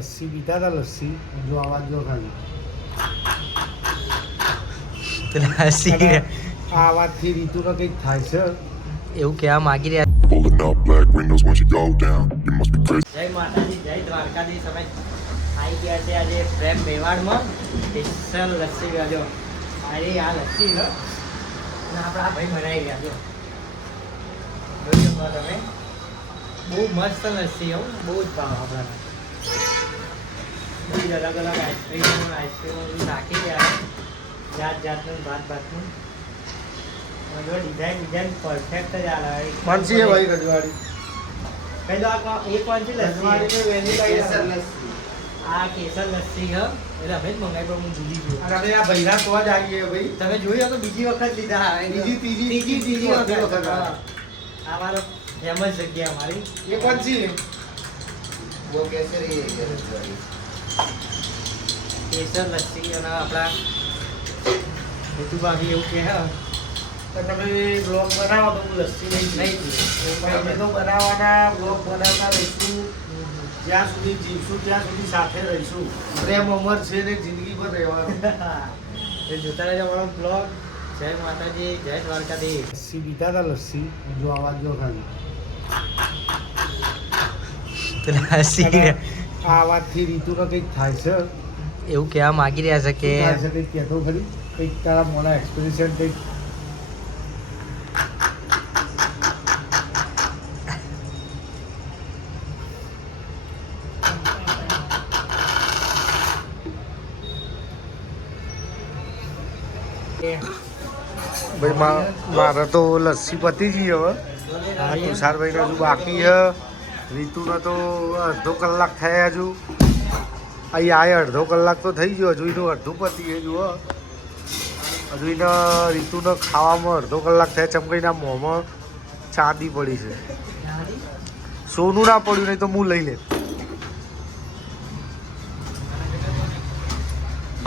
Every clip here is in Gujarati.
લસ્સી પીતા હતા લસ્સી જો આવાજ જો ખાલી લસ્સી આ અવાજથી રીતુનો કંઈક થાય છે એવું કહેવા માગી રહ્યા. Pulling up black windows once you go down. You must be crazy. જય માતાજી, જય દ્વારકાધીશ. અમે આવી ગયા છે આજે પ્રેમ મેવાડમાં સ્પેશિયલ લસ્સી ગાજો. અરે આ લસ્સી છે અને આપણા ભાઈ બનાવી ગયા છો. જોઈ શકો તમે, બહુ મસ્ત લસ્સી હો, બહુ જ ભાવ આપણાને. બધી અલગ અલગ આઈસ્ક્રીમો નાખી ગયા, જાત જાતનું ભાતનું. જો ડિઝાઇન પરફેક્ટ જ આવે. કોણ છે ભાઈ રજવાડી કઈ દો આ એક કોણ છે લસ્સી? કેસર લસ્સી આ કેસર લસ્સી છે એટલે અમે જ મંગાવી પણ હું ભૂલી ગયો. અને અમે આ ભૈરા તો જ આવીએ ભાઈ તમે જોયું તો બીજી વખત લીધા. ત્રીજી વખત. હા. આ મારો ફેમસ જગ્યા અમારી. એ કોણ છે वो कैसे रही है रजवाड़ी? કેસર લસ્સી અને આપણા બધું ભાભી એવું કહે તો તમે બ્લોગ બનાવો તો હું લસ્સી નહીં અમે તો બનાવવાના બ્લોગ બનાવતા રહીશું જ્યાં સુધી જીવશું ત્યાં સુધી સાથે રહીશું પ્રેમ અમર છે ને જિંદગી પર રહેવાનું એ જોતા રહેજો અમારો બ્લોગ. જય માતાજી, જય દ્વારકાધીશ. લસ્સી પીતા હતા લસ્સી જો આવાજ જો ખાલી લસ્સી આ અવાજથી રીતુનો કંઈક થાય છે એવું કહેવા માગી રહ્યા છે કે શું થાય છે કંઈક કહેતો ખરી કંઈક તારા મોના એક્સપિરિયન્સ કંઈક ભાઈ મારે તો લસ્સી પતી ગઈ હવે તુષારભાઈને હજુ બાકી છે રીતુનો તો અડધો કલાક થયા હજુ અહીં આ અડધો કલાક તો થઈ ગયો હજુ એનું અડધું પતી છે જુઓ હજુ એને રીતુને ખાવામાં અડધો કલાક થયા ચમકીના મોંમાં ચાંદી પડી છે સોનું ના પડ્યું નહીં તો હું લઈ લે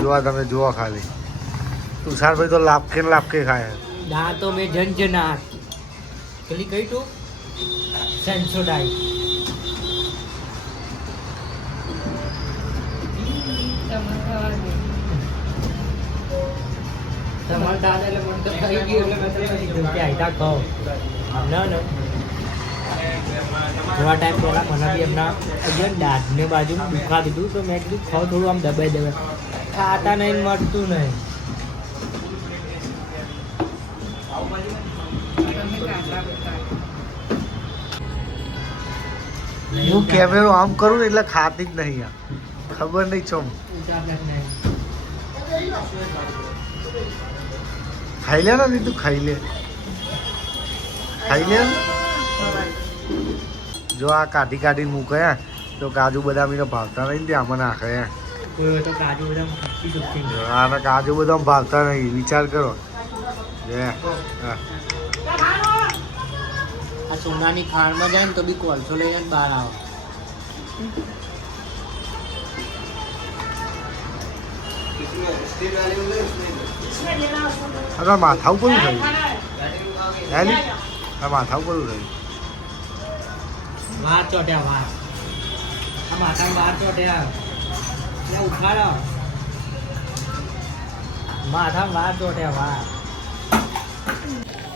જોવા તમે જોવા ખાલી તુષારભાઈ તો લાપકે ને લાપકે ખાય દાંતો મેં ઝંઝનાટ. પેલી કઈ તું સેન્સોડાઈ. તમારા દાદા એટલે મને તો ખાઈ ગયું એટલે મેં તો કરી દીધું કે આઈટા ખાઓ. હમણાં ને થોડા ટાઈમ પહેલાં મને બી એમના દાઢને બાજુમાં દુખા દીધું તો મેં કીધું ખાઓ થોડું આમ દબાઈ ખાતા નહીં મળતું નહીં. હું કેમેરો આમ કરું ને એટલે ખાતી જ નહીં આ ખબર નહીં ચમ ખાઈ લે ને તું ખાઈ લે જો આ કાઢી મૂકે તો કાજુ બદામીને ભાવતા નહીં ત્યાં મને નાખે તો કાજુ બદામ ખપતી દુખતી. આને કાજુ બદામ ભાવતા નહીં વિચાર કરો આ સોનાની ખાણમાં જાય ને તો બી કોલસો લઈને જ બહાર આવે. આ માથા ઉપર થયું આ માથા ઉપર થયું વાર ચોટ્યા વાર. આ માથામાં વાર ચોટ્યા એટલે ઉખાડો. માથામાં વાર ચોટ્યા વાર.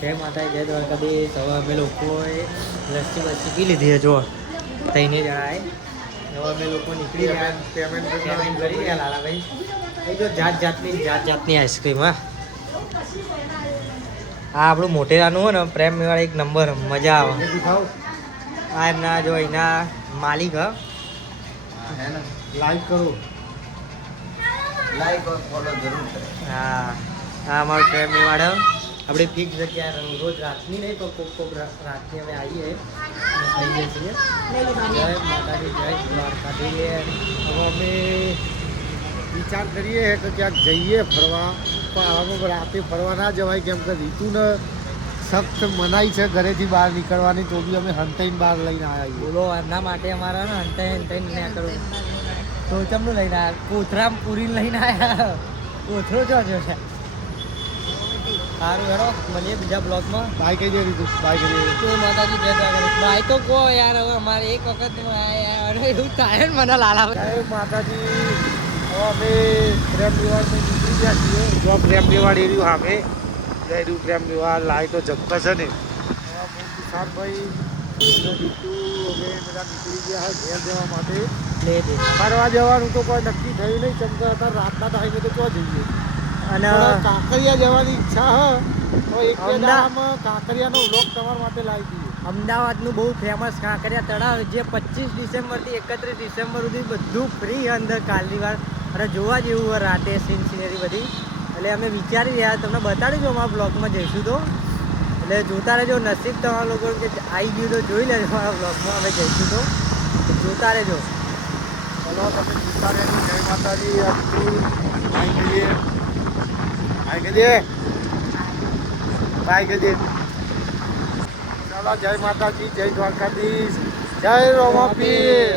જય માતા, જય દ્વારકાધીશ. હવે અમે લોકોએ લસ્સી બસ્સી પી લીધી છે. જો તઈને જણાય હવે અમે લોકો નીકળી ગયા. પેમેન્ટ કરી ગયા લાલાભાઈ. એ જો જાત જાતની આઈસ્ક્રીમ. હા, આ આપણું મોટેરાનું હોય ને પ્રેમ મેવાડ એક નંબર મજા આવે. આ એમના જો એના માલિક હ લાઈક કરો लाइक और फॉलो जरूर करें. હા, આ અમારું પ્રેમ મેવાડ આપણે ફિક્સ જગ્યા રોજ રાતની નહીં તો કોક રાતની અમે આવીએ અને ખાઈએ છીએ. જય માતાજી, જય દ્વારકાધીશ. હવે અમે વિચાર કરીએ કે ક્યાંક જઈએ ફરવા પણ આવામાં રાતે ફરવા ના જવાય કેમ કે રીતુને સખ્ત મનાઈ છે ઘરેથી બહાર નીકળવાની તો બી અમે હંતાઈને બહાર લઈને આવ્યા છીએ બોલો એમના માટે અમારા ને અંતે ના કરું તો ચમનું લઈને આવ્યા. કોથરામ પૂરી લઈને આવ્યા. કોથરો જો છે સારું હેડો મળીએ બીજા બ્લોગમાં. બાય કઈ જઈ રીતુ બાય કઈ જઈ તો માતાજી જય દ્વારકાધીશ. ભાઈ તો કહો યાર હવે અમારે એક વખત યાર એવું થાય ને મને લાલા. જય માતાજી. હવે અમે પ્રેમ દિવાળમાં નીકળી ગયા છીએ. જો પ્રેમ દિવાળ એવી સામે જય રહ્યું પ્રેમ દિવાળ લાય તો જગ્યા છે ને. કિશાનભાઈ રીતુ અમે બધા નીકળી ગયા ઘેર જવા માટે. લે દે. ફરવા જવાનું તો કોઈ નક્કી થયું નહીં કેમ કે અત્યારે રાતના ટાઈમે તો ક્યાં જઈએ. અને પણ કાંકરિયા જવાની ઈચ્છા હ તો એક બે અમદા- દાડામાં કાંકરિયાનો વ્લોગ તમારા માટે લાવી દઈએ. અમદાવાદનું બહુ ફેમસ કાંકરિયા તળાવ જે 25 ડિસેમ્બરથી 31 ડિસેમ્બર સુધી બધું ફ્રી અંદર કાલની વાર અને જોવા જેવું હોય રાતે સીન સિનરી બધી. એટલે અમે વિચારી રહ્યા તમને બતાડીશું અમારા બ્લોગમાં જઈશું તો એટલે જોતા રહેજો. નસીબ તમારા લોકો કે આવી ગયું તો જોઈ લેજો અમારા બ્લોગમાં અમે જઈશું તો જોતા રહેજો. ચલો તમે જીતા રહેજો. જય માતાજી. બાય કહીએ બાય કહીએ બાય કહીએ. ચલો જય માતાજી જય દ્વારકાધીશ જય રોમાપીર.